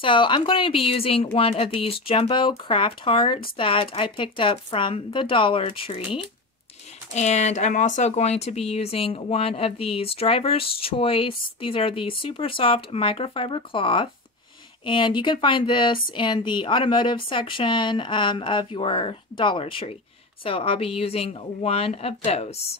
So I'm going to be using one of these jumbo craft hearts that I picked up from the Dollar Tree. And I'm also going to be using one of these Driver's Choice. These are the super soft microfiber cloth. And you can find this in the automotive section of your Dollar Tree. So I'll be using one of those.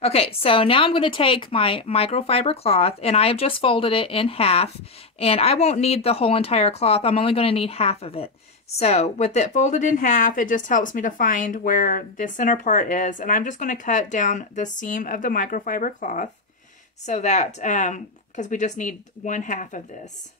Okay, so now I'm going to take my microfiber cloth, and I have just folded it in half, and I won't need the whole entire cloth. I'm only going to need half of it. So with it folded in half, it just helps me to find where the center part is, and I'm just going to cut down the seam of the microfiber cloth so that, because we just need 1/2 of this.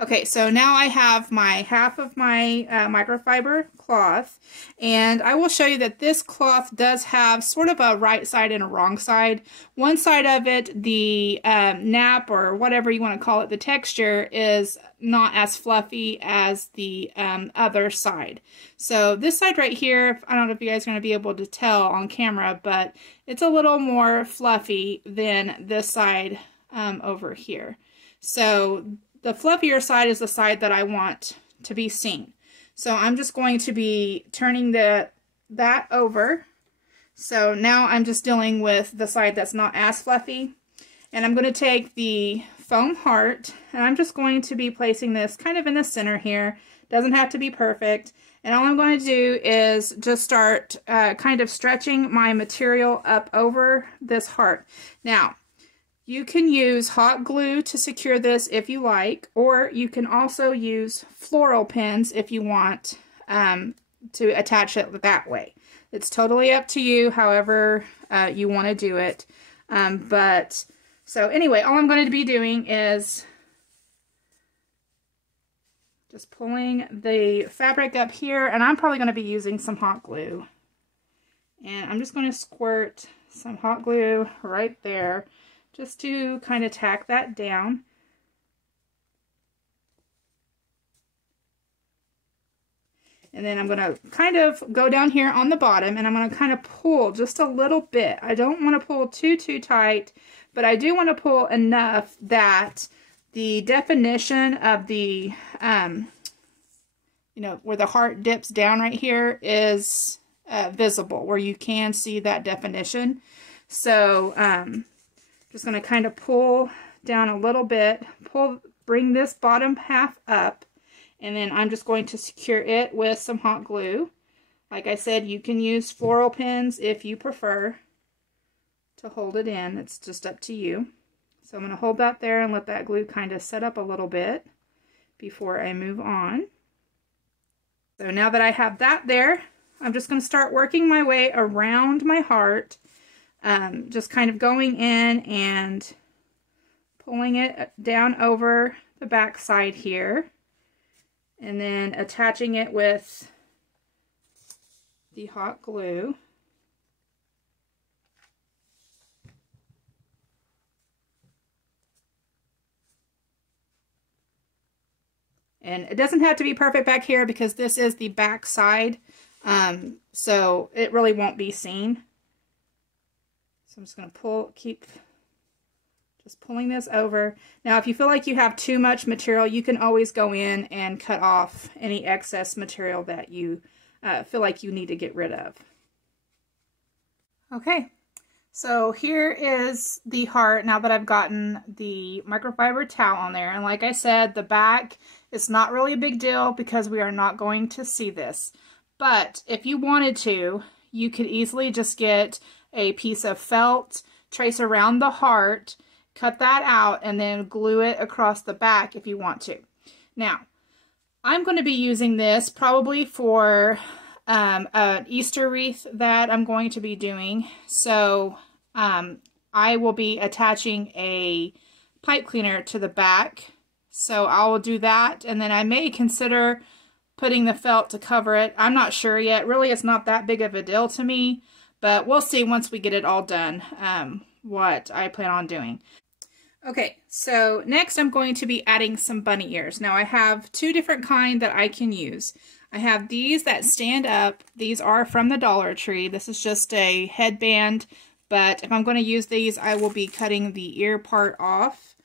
Okay, so now I have my half of my microfiber cloth, and I will show you that this cloth does have sort of a right side and a wrong side. One side of it, the nap or whatever you want to call it, the texture is not as fluffy as the other side. So this side right here, I don't know if you guys are going to be able to tell on camera, but it's a little more fluffy than this side over here. So the fluffier side is the side that I want to be seen. So I'm just going to be turning that over. So now I'm just dealing with the side that's not as fluffy. And I'm going to take the foam heart, and I'm just going to be placing this kind of in the center here. Doesn't have to be perfect. And all I'm going to do is just start kind of stretching my material up over this heart. Now, you can use hot glue to secure this if you like, or you can also use floral pins if you want to attach it that way. It's totally up to you, however you want to do it. So anyway, all I'm going to be doing is just pulling the fabric up here, and I'm probably going to be using some hot glue. And I'm just going to squirt some hot glue right there, just to kind of tack that down. And then I'm going to kind of go down here on the bottom, and I'm going to kind of pull just a little bit. I don't want to pull too tight, but I do want to pull enough that the definition of the, you know, where the heart dips down right here is visible, where you can see that definition. So, just going to kind of pull down a little bit, bring this bottom half up, and then I'm just going to secure it with some hot glue. Like I said, you can use floral pins if you prefer to hold it in. It's just up to you. So I'm going to hold that there and let that glue kind of set up a little bit before I move on. So now that I have that there, I'm just going to start working my way around my heart. Just kind of going in and pulling it down over the back side here, and then attaching it with the hot glue. And it doesn't have to be perfect back here because this is the back side, so it really won't be seen. So I'm just going to keep just pulling this over. Now, if you feel like you have too much material, you can always go in and cut off any excess material that you feel like you need to get rid of. Okay, so here is the heart now that I've gotten the microfiber towel on there. And like I said, the back is not really a big deal because we are not going to see this. But if you wanted to, you could easily just get a piece of felt, trace around the heart, cut that out, and then glue it across the back if you want to. Now, I'm going to be using this probably for an Easter wreath that I'm going to be doing. So I will be attaching a pipe cleaner to the back. So I will do that, and then I may consider putting the felt to cover it. I'm not sure yet. Really, it's not that big of a deal to me. But we'll see once we get it all done what I plan on doing. Okay, so next I'm going to be adding some bunny ears. Now I have two different kinds that I can use. I have these that stand up. These are from the Dollar Tree. This is just a headband, but if I'm going to use these, I will be cutting the ear part off.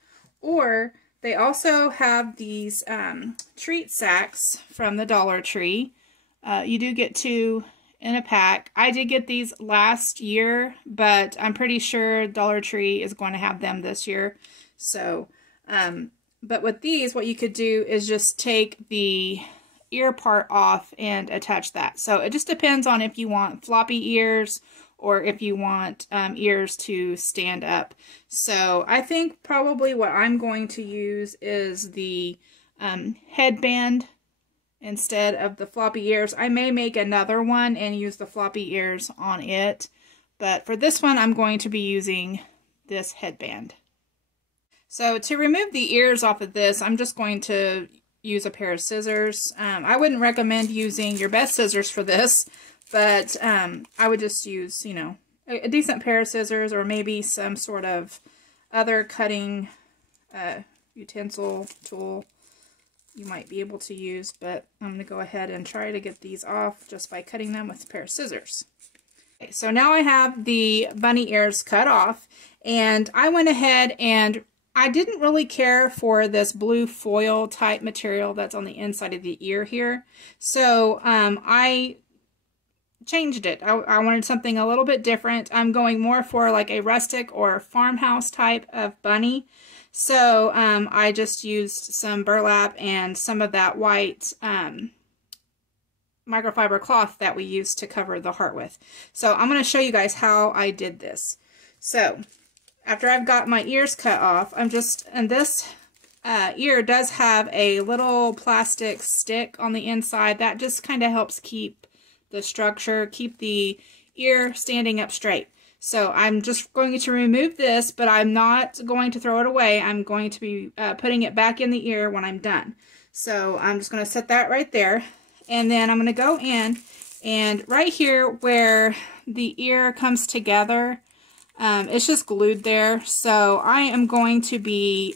Or They also have these treat sacks from the Dollar Tree. You do get 2 in a pack. I did get these last year, but I'm pretty sure Dollar Tree is going to have them this year. So, but with these, what you could do is just take the ear part off and attach that. So it just depends on if you want floppy ears or if you want ears to stand up. So I think probably what I'm going to use is the headband instead of the floppy ears. I may make another one and use the floppy ears on it, but for this one I'm going to be using this headband. So to remove the ears off of this, I'm just going to use a pair of scissors. I wouldn't recommend using your best scissors for this, but I would just use, you know, a decent pair of scissors, or maybe some sort of other cutting utensil tool you might be able to use, but I'm going to go ahead and try to get these off just by cutting them with a pair of scissors. Okay, so now I have the bunny ears cut off, and I went ahead and I didn't really care for this blue foil type material that's on the inside of the ear here, so I changed it. I wanted something a little bit different. I'm going more for like a rustic or farmhouse type of bunny. So I just used some burlap and some of that white microfiber cloth that we used to cover the heart with. So I'm going to show you guys how I did this. So after I've got my ears cut off, and this ear does have a little plastic stick on the inside that just kind of helps keep the structure, keep the ear standing up straight. So I'm just going to remove this, but I'm not going to throw it away. I'm going to be putting it back in the ear when I'm done. So I'm just going to set that right there. And then I'm going to go in, and right here where the ear comes together, it's just glued there. So I am going to be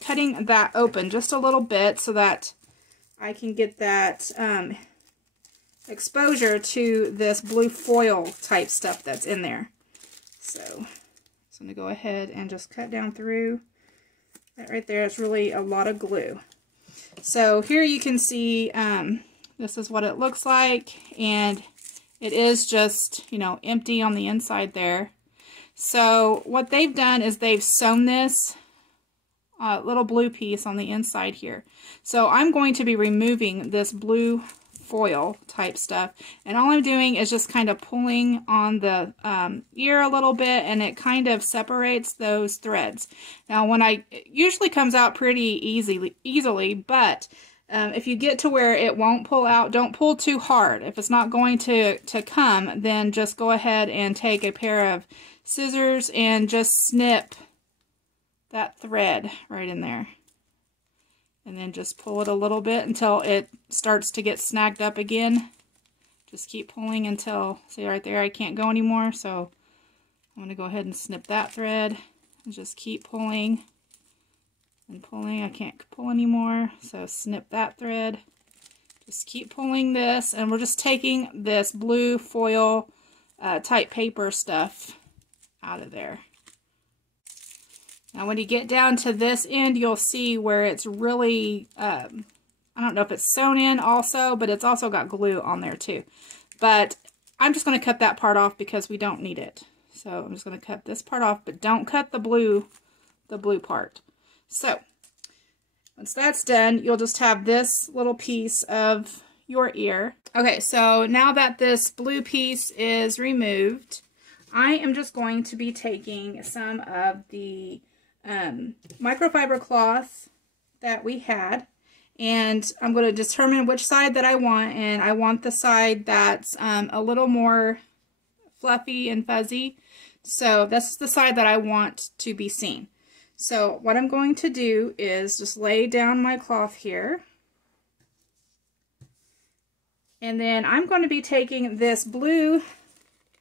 cutting that open just a little bit so that I can get that exposure to this blue foil type stuff that's in there. So I'm going to go ahead and just cut down through that right there. It's really a lot of glue. So here you can see this is what it looks like, and it is just, you know, empty on the inside there. So what they've done is they've sewn this little blue piece on the inside here. So I'm going to be removing this blue foil type stuff, and all I'm doing is just kind of pulling on the ear a little bit, and it kind of separates those threads. Now it usually comes out pretty easily, but if you get to where it won't pull out, don't pull too hard. If it's not going to come, then just go ahead and take a pair of scissors and just snip that thread right in there. And then just pull it a little bit until it starts to get snagged up again. Just keep pulling until, see right there, I can't go anymore. So I'm going to go ahead and snip that thread and just keep pulling and pulling. I can't pull anymore, so snip that thread. Just keep pulling this, and we're just taking this blue foil type paper stuff out of there. Now when you get down to this end, you'll see where it's really, I don't know if it's sewn in also, but it's also got glue on there too. But I'm just going to cut that part off because we don't need it. So I'm just going to cut this part off, but don't cut the blue part. So once that's done, you'll just have this little piece of your ear. Okay, so now that this blue piece is removed, I am just going to be taking some of the microfiber cloth that we had, and I'm going to determine which side that I want, and I want the side that's a little more fluffy and fuzzy. So this is the side that I want to be seen. So what I'm going to do is just lay down my cloth here, and then I'm going to be taking this blue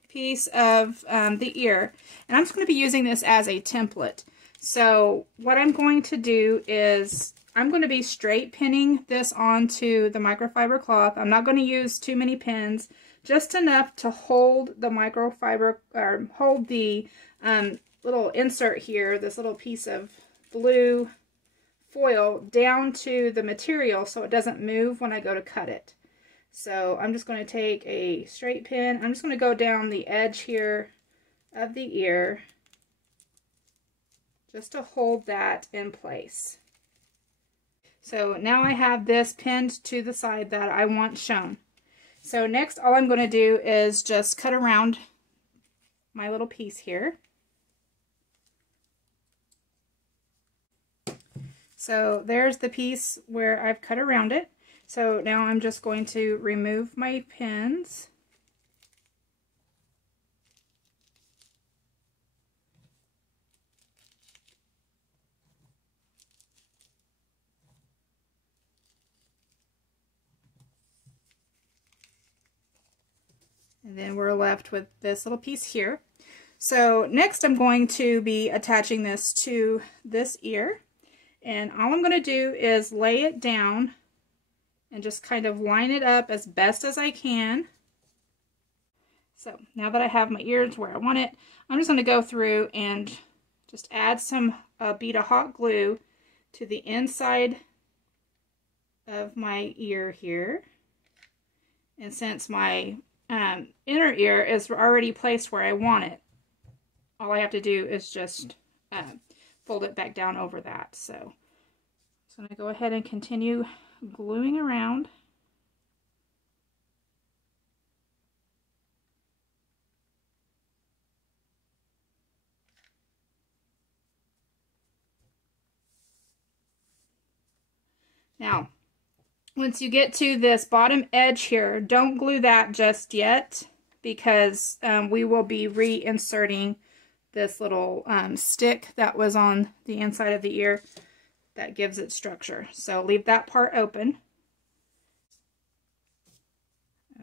piece of the ear, and I'm just going to be using this as a template. So what I'm going to do is I'm going to be straight pinning this onto the microfiber cloth. I'm not going to use too many pins, just enough to hold the microfiber, or hold the little insert here, this little piece of blue foil down to the material so it doesn't move when I go to cut it. So I'm just going to take a straight pin. I'm just going to go down the edge here of the ear just to hold that in place. So now I have this pinned to the side that I want shown. So next, all I'm going to do is just cut around my little piece here. So there's the piece where I've cut around it. So now I'm just going to remove my pins. And then we're left with this little piece here. So next I'm going to be attaching this to this ear. And all I'm going to do is lay it down and just kind of line it up as best as I can. So now that I have my ears where I want it, I'm just going to go through and just add a bead of hot glue to the inside of my ear here. And since my inner ear is already placed where I want it, all I have to do is just fold it back down over that. So I'm just going to go ahead and continue gluing around. Now, once you get to this bottom edge here, don't glue that just yet, because we will be reinserting this little stick that was on the inside of the ear that gives it structure. So leave that part open.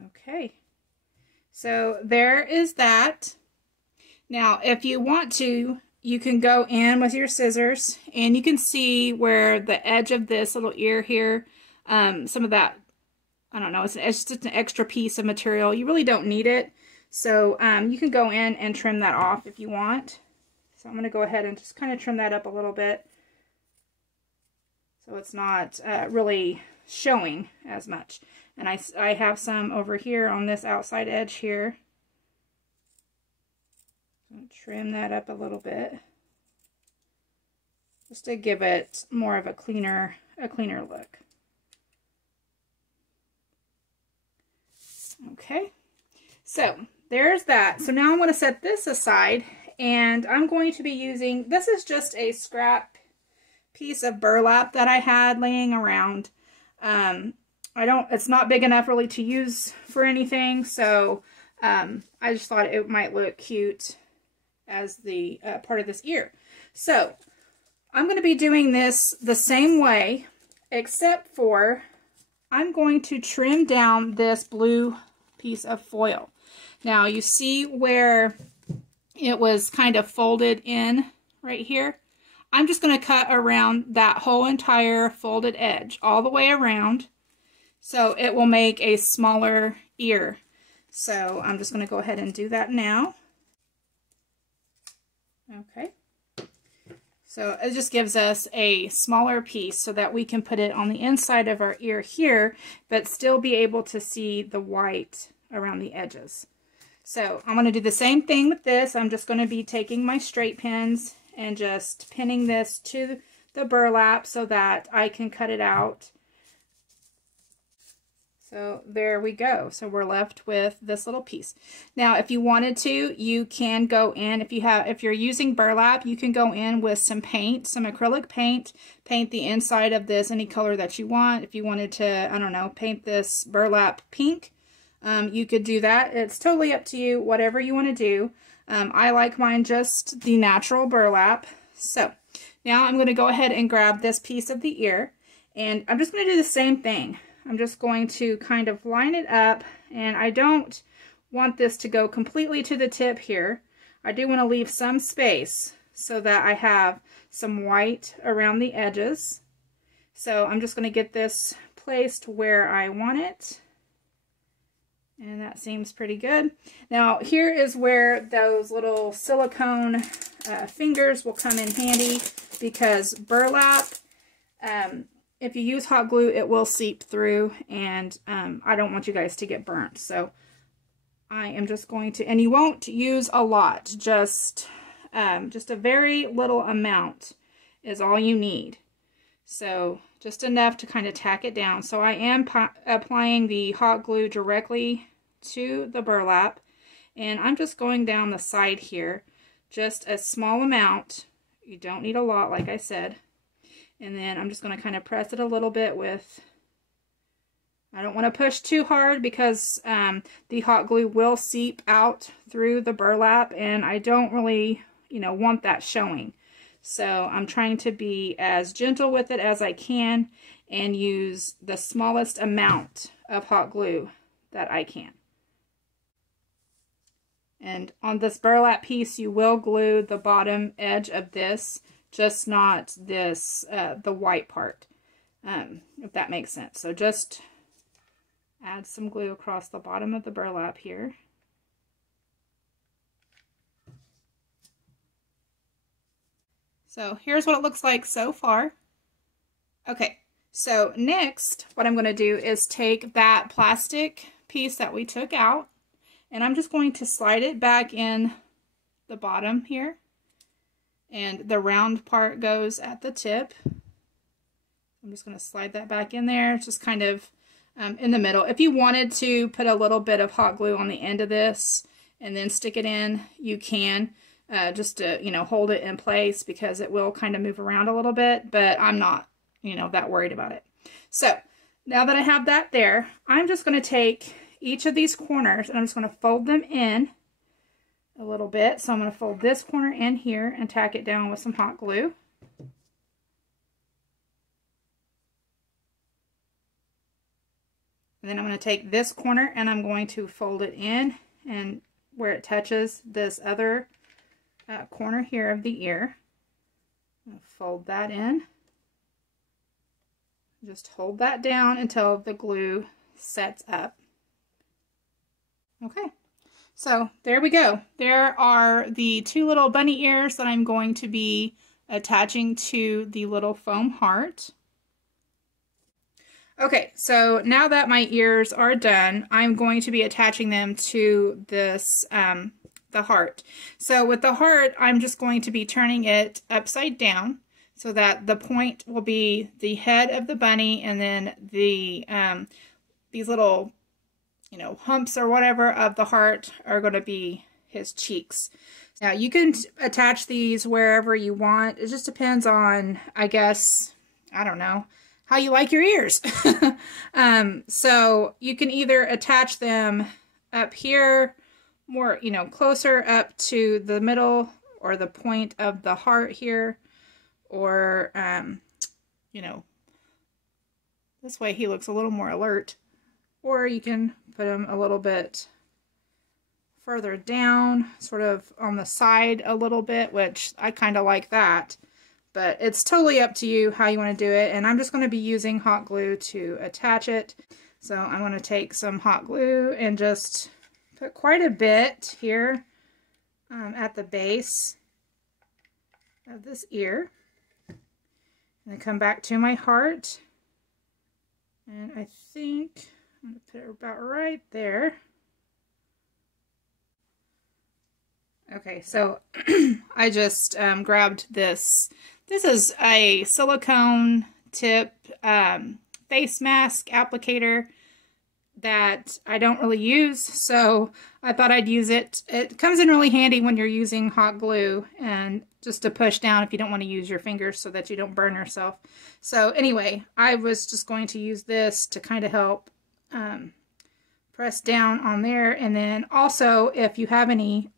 Okay, so there is that. Now, if you want to, you can go in with your scissors and you can see where the edge of this little ear here, some of that, I don't know, it's just an extra piece of material. You really don't need it. So you can go in and trim that off if you want. So I'm going to go ahead and just kind of trim that up a little bit so it's not really showing as much. And I have some over here on this outside edge here. Trim that up a little bit just to give it more of a cleaner look. Okay, so there's that. So now I'm going to set this aside, and I'm going to be using, this is just a scrap piece of burlap that I had laying around. It's not big enough really to use for anything, so I just thought it might look cute as the part of this ear. So I'm going to be doing this the same way, except for I'm going to trim down this blue piece of foil. Now you see where it was kind of folded in right here? I'm just going to cut around that whole entire folded edge all the way around, so it will make a smaller ear. So I'm just going to go ahead and do that now. Okay, so it just gives us a smaller piece so that we can put it on the inside of our ear here, but still be able to see the white around the edges. So I'm going to do the same thing with this. I'm just going to be taking my straight pins and just pinning this to the burlap so that I can cut it out. So there we go. So we're left with this little piece. Now, if you wanted to, you can go in, if you're using burlap, you can go in with some paint, some acrylic paint, paint the inside of this any color that you want. If you wanted to, I don't know, paint this burlap pink, you could do that. It's totally up to you, whatever you want to do. I like mine just the natural burlap. So now I'm going to go ahead and grab this piece of the ear, and I'm just going to do the same thing. I'm just going to kind of line it up, and I don't want this to go completely to the tip here. I do want to leave some space so that I have some white around the edges. So I'm just going to get this placed where I want it. And that seems pretty good. Now here is where those little silicone fingers will come in handy, because burlap if you use hot glue, it will seep through, and I don't want you guys to get burnt. So I am just going to, and you won't use a lot, just a very little amount is all you need. So just enough to kind of tack it down. So I am applying the hot glue directly to the burlap, and I'm just going down the side here, just a small amount. You don't need a lot, like I said. And then I'm just going to kind of press it a little bit with, I don't want to push too hard because the hot glue will seep out through the burlap, and I don't really, you know, want that showing. So I'm trying to be as gentle with it as I can and use the smallest amount of hot glue that I can. And on this burlap piece, you will glue the bottom edge of this, just not this, the white part, if that makes sense. So just add some glue across the bottom of the burlap here. So here's what it looks like so far. Okay, so next what I'm going to do is take that plastic piece that we took out, and I'm just going to slide it back in the bottom here, and the round part goes at the tip. I'm just going to slide that back in there, just kind of in the middle. If you wanted to put a little bit of hot glue on the end of this and then stick it in, you can. Just to, you know, hold it in place, because it will kind of move around a little bit, but I'm not, you know, that worried about it. So now that I have that there, I'm just going to take each of these corners and I'm just going to fold them in a little bit. So I'm going to fold this corner in here and tack it down with some hot glue. And then I'm going to take this corner and I'm going to fold it in, and where it touches this other corner here of the ear, fold that in. Just hold that down until the glue sets up. Okay, so there we go. There are the two little bunny ears that I'm going to be attaching to the little foam heart. Okay, so now that my ears are done, I'm going to be attaching them to this the heart. So with the heart, I'm just going to be turning it upside down so that the point will be the head of the bunny, and then the these little, you know, humps or whatever of the heart are going to be his cheeks. Now you can attach these wherever you want. It just depends on, I guess, I don't know, how you like your ears. So you can either attach them up here, more, you know, closer up to the middle or the point of the heart here, or, you know, this way he looks a little more alert, or you can put him a little bit further down, sort of on the side a little bit, which I kind of like that, but it's totally up to you how you want to do it. And I'm just going to be using hot glue to attach it. So I'm going to take some hot glue and just put quite a bit here at the base of this ear. And then come back to my heart. And I think I'm going to put it about right there. Okay, so I just grabbed this. This is a silicone tip face mask applicator that I don't really use, so I thought I'd use it. It comes in really handy when you're using hot glue, and just to push down if you don't want to use your fingers so that you don't burn yourself. So anyway, I was just going to use this to kind of help press down on there, and then also if you have any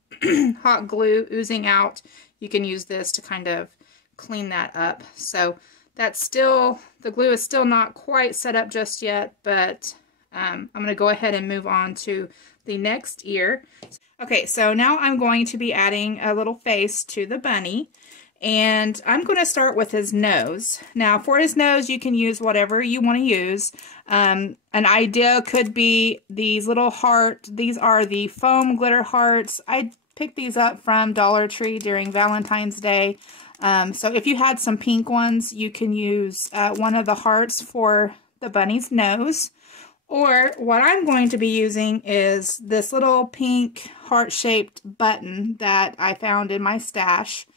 hot glue oozing out, you can use this to kind of clean that up. So that's still, the glue is still not quite set up just yet, but I'm going to go ahead and move on to the next ear. Okay, so now I'm going to be adding a little face to the bunny, and I'm going to start with his nose. Now for his nose, you can use whatever you want to use. An idea could be these little heart. These are the foam glitter hearts. I picked these up from Dollar Tree during Valentine's Day. So if you had some pink ones, you can use one of the hearts for the bunny's nose. Or what I'm going to be using is this little pink heart-shaped button that I found in my stash.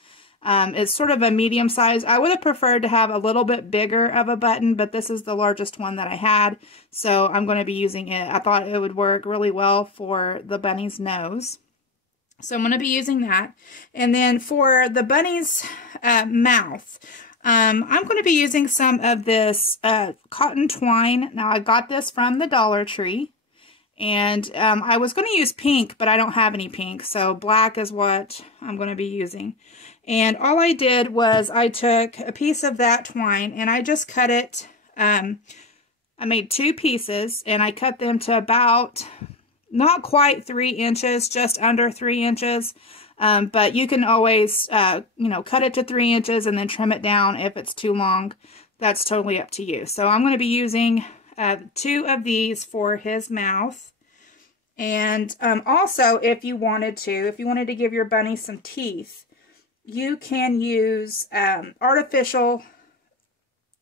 It's sort of a medium size. I would have preferred to have a little bit bigger of a button, but this is the largest one that I had, so I'm going to be using it. I thought it would work really well for the bunny's nose. So I'm going to be using that. And then for the bunny's mouth, I'm going to be using some of this cotton twine. Now, I got this from the Dollar Tree. And I was going to use pink, but I don't have any pink. So black is what I'm going to be using. And all I did was I took a piece of that twine and I just cut it. I made 2 pieces and I cut them to about not quite 3 inches, just under 3 inches. But you can always, you know, cut it to 3 inches and then trim it down if it's too long. That's totally up to you. So I'm going to be using 2 of these for his mouth. And also, if you wanted to give your bunny some teeth, you can use artificial,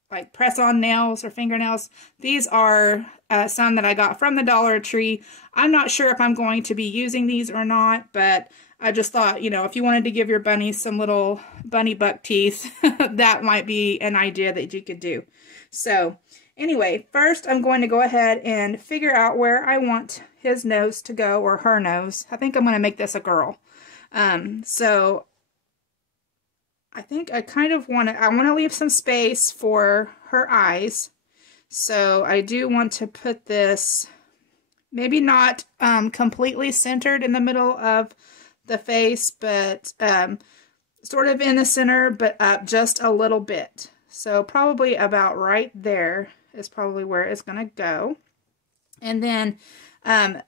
like press-on nails or fingernails. These are some that I got from the Dollar Tree. I'm not sure if I'm going to be using these or not, but I just thought, you know, if you wanted to give your bunny some little bunny buck teeth, that might be an idea that you could do. So anyway, first I'm going to go ahead and figure out where I want his nose to go, or her nose. I think I'm going to make this a girl. So I think I kind of want to leave some space for her eyes. So I do want to put this maybe not completely centered in the middle of the face, but sort of in the center, but up just a little bit. So probably about right there is probably where it's going to go. And then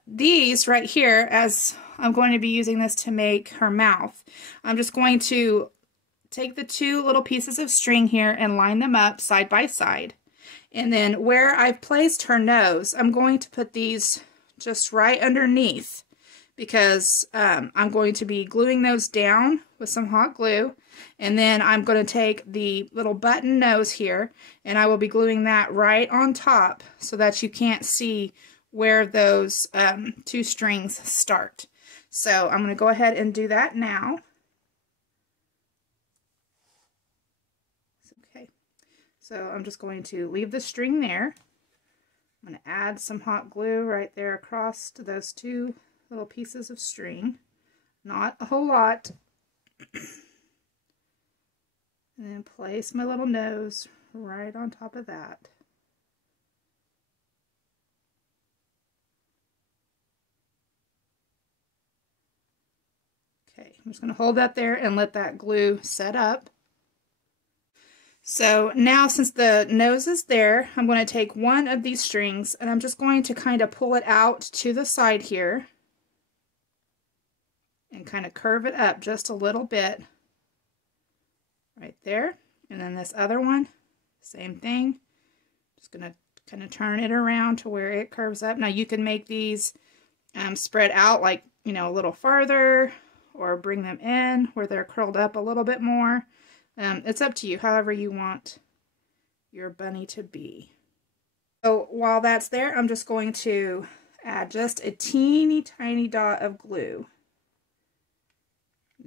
these right here, as I'm going to be using this to make her mouth, I'm just going to take the 2 little pieces of string here and line them up side by side. And then where I've placed her nose, I'm going to put these just right underneath, because I'm going to be gluing those down with some hot glue. And then I'm going to take the little button nose here and I will be gluing that right on top so that you can't see where those 2 strings start. So I'm going to go ahead and do that now. Okay, so I'm just going to leave the string there. I'm going to add some hot glue right there across to those 2 little pieces of string. Not a whole lot. And then place my little nose right on top of that. Okay, I'm just going to hold that there and let that glue set up. So now, since the nose is there, I'm going to take one of these strings and I'm just going to kind of pull it out to the side here and kind of curve it up just a little bit right there. And then this other one, same thing. Just going to kind of turn it around to where it curves up. Now you can make these spread out, like, you know, a little farther, or bring them in where they're curled up a little bit more. It's up to you, however you want your bunny to be. So while that's there, I'm just going to add just a teeny tiny dot of glue.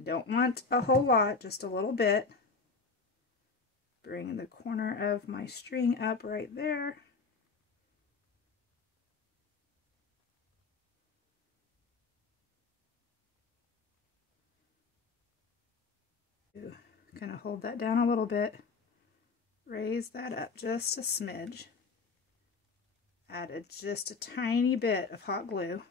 Don't want a whole lot, just a little bit. Bring the corner of my string up right there. Kind of hold that down a little bit. Raise that up just a smidge. Added just a tiny bit of hot glue.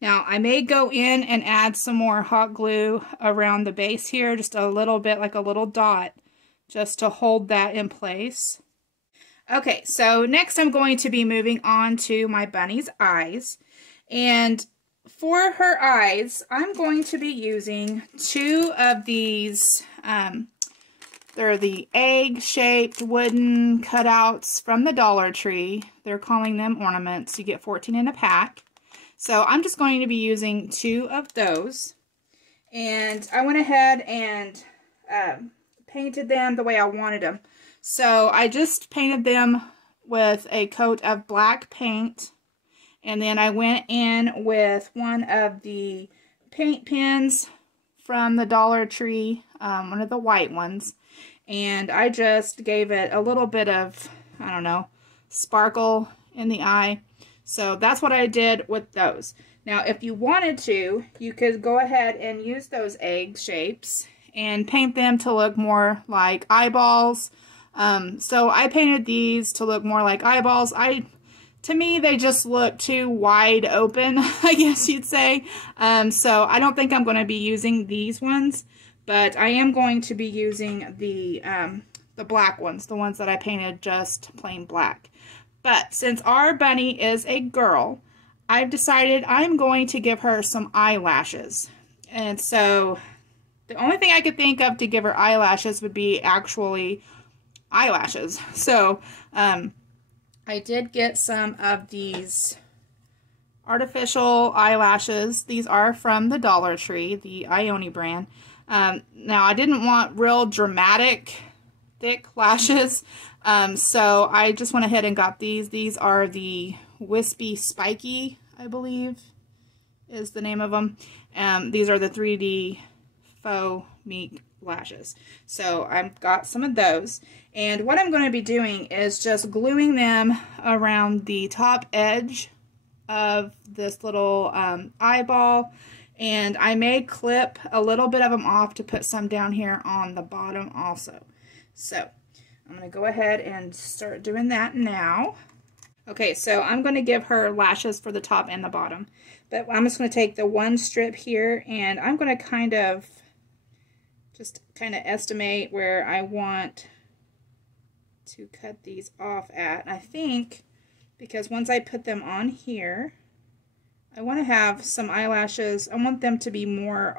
Now, I may go in and add some more hot glue around the base here, just a little bit, like a little dot, just to hold that in place. Okay, so next I'm going to be moving on to my bunny's eyes. And for her eyes, I'm going to be using two of these, they're the egg-shaped wooden cutouts from the Dollar Tree. They're calling them ornaments. You get 14 in a pack. So I'm just going to be using two of those. And I went ahead and painted them the way I wanted them. So I just painted them with a coat of black paint. And then I went in with one of the paint pens from the Dollar Tree, one of the white ones. And I just gave it a little bit of, I don't know, sparkle in the eye. So that's what I did with those. Now, if you wanted to, you could go ahead and use those egg shapes and paint them to look more like eyeballs. So I painted these to look more like eyeballs. To me, they just look too wide open, I guess you'd say. So I don't think I'm going to be using these ones, but I am going to be using the black ones, the ones that I painted just plain black. But since our bunny is a girl, I've decided I'm going to give her some eyelashes. And so the only thing I could think of to give her eyelashes would be actually eyelashes. So I did get some of these artificial eyelashes. These are from the Dollar Tree, the Ione brand. Now I didn't want real dramatic thick lashes, so I just went ahead and got these. These are the Wispy Spiky, I believe is the name of them. These are the 3D faux mink lashes. So I've got some of those. And what I'm going to be doing is just gluing them around the top edge of this little eyeball. And I may clip a little bit of them off to put some down here on the bottom also. So I'm going to go ahead and start doing that now. Okay, so I'm going to give her lashes for the top and the bottom. But I'm just going to take the one strip here and I'm going to kind of estimate where I want to cut these off at. I think because once I put them on here, I want to have some eyelashes. I want them to be more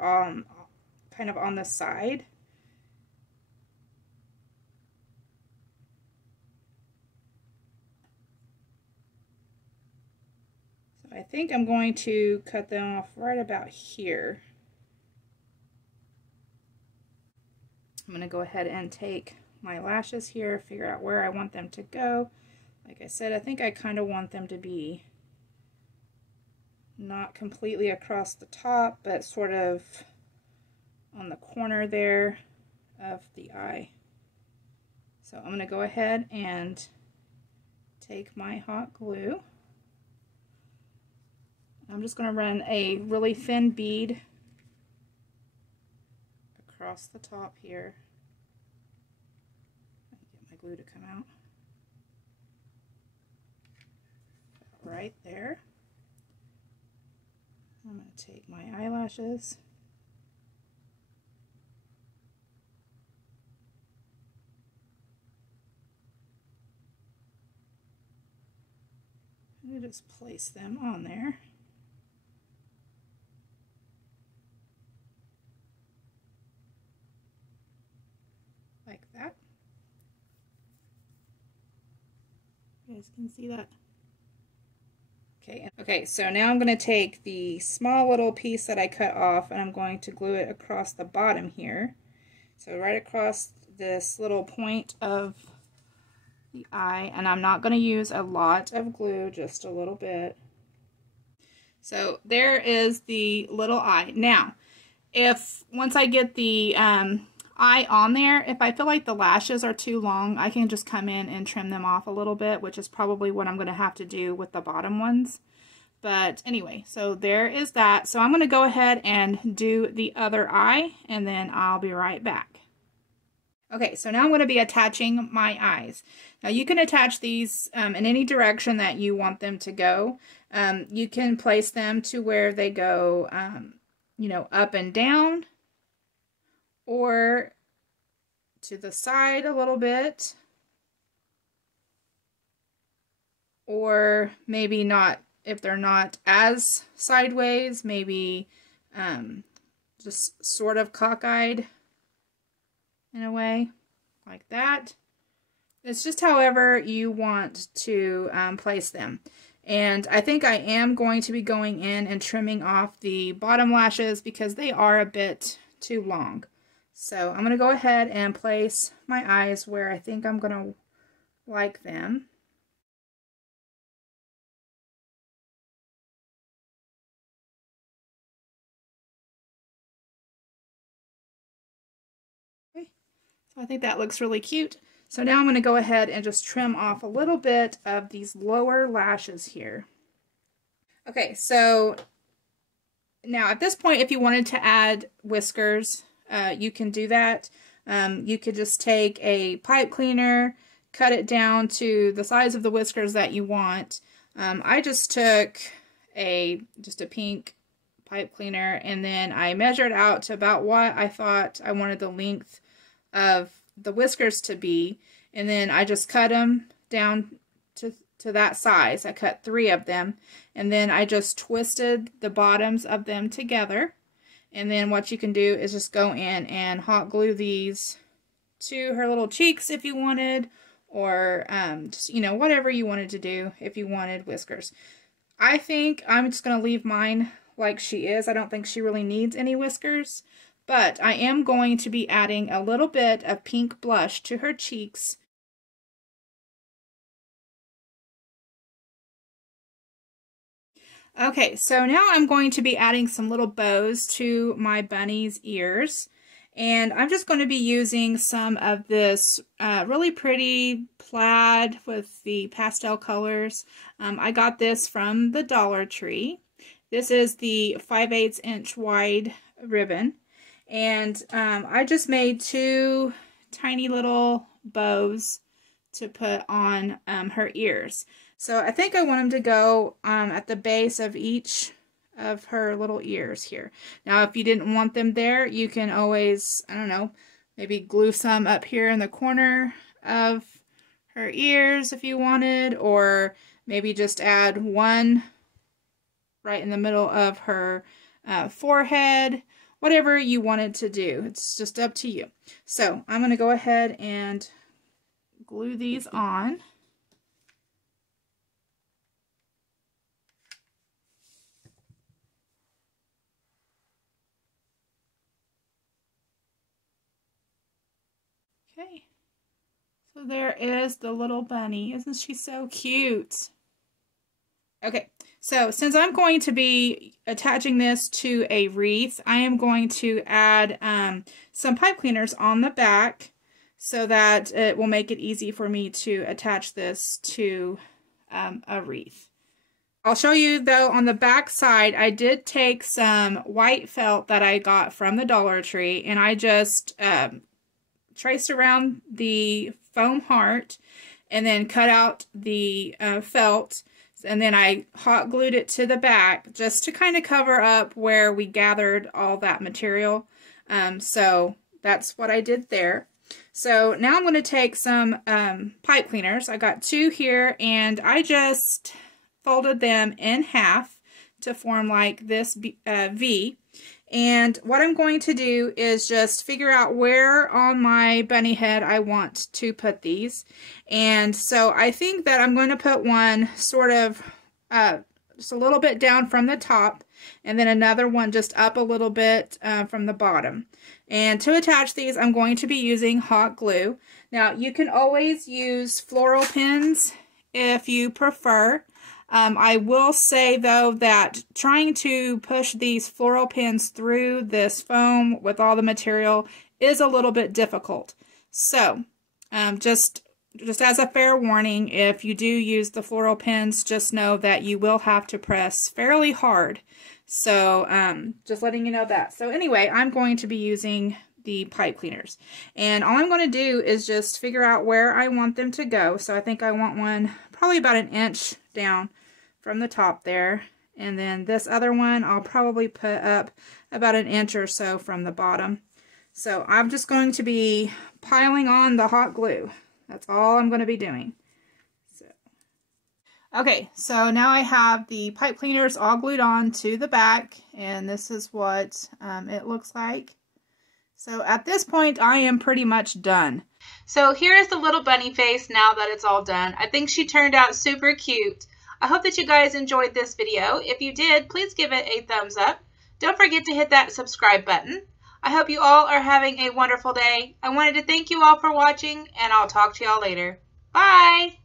kind of on the side. So I think I'm going to cut them off right about here. I'm going to go ahead and take my lashes here, figure out where I want them to go. Like I said, I think I kind of want them to be not completely across the top, but sort of on the corner there of the eye. So I'm going to go ahead and take my hot glue. I'm just going to run a really thin bead across the top here. Get my glue to come out. Right there. I'm going to take my eyelashes. And just place them on there. Like that. You guys can see that. Okay, so now I'm going to take the small little piece that I cut off and I'm going to glue it across the bottom here. So right across this little point of the eye, and I'm not going to use a lot of glue, just a little bit. So there is the little eye. Now, once I get the eye on there, if I feel like the lashes are too long, I can just come in and trim them off a little bit, which is probably what I'm going to have to do with the bottom ones. But anyway, so there is that. So I'm going to go ahead and do the other eye, and then I'll be right back. Okay, so now I'm going to be attaching my eyes. Now you can attach these in any direction that you want them to go. You can place them to where they go, you know, up and down, or to the side a little bit. or maybe not, if they're not as sideways, maybe just sort of cockeyed in a way, like that. It's just however you want to place them. And I think I am going to be going in and trimming off the bottom lashes because they are a bit too long. So I'm going to go ahead and place my eyes where I think I'm going to like them. Okay. So I think that looks really cute. So now I'm going to go ahead and just trim off a little bit of these lower lashes here. Okay, so now at this point, if you wanted to add whiskers, you can do that. You could just take a pipe cleaner, cut it down to the size of the whiskers that you want. I just took just a pink pipe cleaner, and then I measured out to about what I thought I wanted the length of the whiskers to be, and then I just cut them down to that size. I cut 3 of them, and then I just twisted the bottoms of them together. And then what you can do is just go in and hot glue these to her little cheeks if you wanted, or just, you know, whatever you wanted to do if you wanted whiskers. I think I'm just going to leave mine like she is. I don't think she really needs any whiskers, but I am going to be adding a little bit of pink blush to her cheeks. Okay, so now I'm going to be adding some little bows to my bunny's ears. And I'm just going to be using some of this really pretty plaid with the pastel colors. I got this from the Dollar Tree. This is the 5/8 inch wide ribbon. And I just made 2 tiny little bows to put on her ears. So I think I want them to go at the base of each of her little ears here. Now, if you didn't want them there, you can always, I don't know, maybe glue some up here in the corner of her ears if you wanted, or maybe just add one right in the middle of her forehead, whatever you wanted to do. It's just up to you. So I'm going to go ahead and glue these on. Okay, so there is the little bunny. Isn't she so cute? Okay, so since I'm going to be attaching this to a wreath, I am going to add some pipe cleaners on the back so that it will make it easy for me to attach this to a wreath. I'll show you though on the back side, I did take some white felt that I got from the Dollar Tree, and I just traced around the foam heart and then cut out the felt, and then I hot glued it to the back just to kind of cover up where we gathered all that material. So that's what I did there. So now I'm going to take some pipe cleaners. I got 2 here, and I just folded them in half to form like this V. And what I'm going to do is just figure out where on my bunny head I want to put these. And so I think that I'm going to put one sort of just a little bit down from the top, and then another one just up a little bit from the bottom. And to attach these, I'm going to be using hot glue. Now, you can always use floral pins if you prefer. I will say, though, that trying to push these floral pins through this foam with all the material is a little bit difficult. So, just as a fair warning, if you do use the floral pins, just know that you will have to press fairly hard. So, just letting you know that. So anyway, I'm going to be using the pipe cleaners. And all I'm going to do is just figure out where I want them to go. So I think I want one probably about 1 inch down from the top there. And then this other one I'll probably put up about 1 inch or so from the bottom. So I'm just going to be piling on the hot glue. That's all I'm going to be doing. So, Okay, so now I have the pipe cleaners all glued on to the back, and this is what it looks like. So at this point, I am pretty much done. So here is the little bunny face now that it's all done. I think she turned out super cute. I hope that you guys enjoyed this video. If you did, please give it a thumbs up. Don't forget to hit that subscribe button. I hope you all are having a wonderful day. I wanted to thank you all for watching, and I'll talk to y'all later. Bye!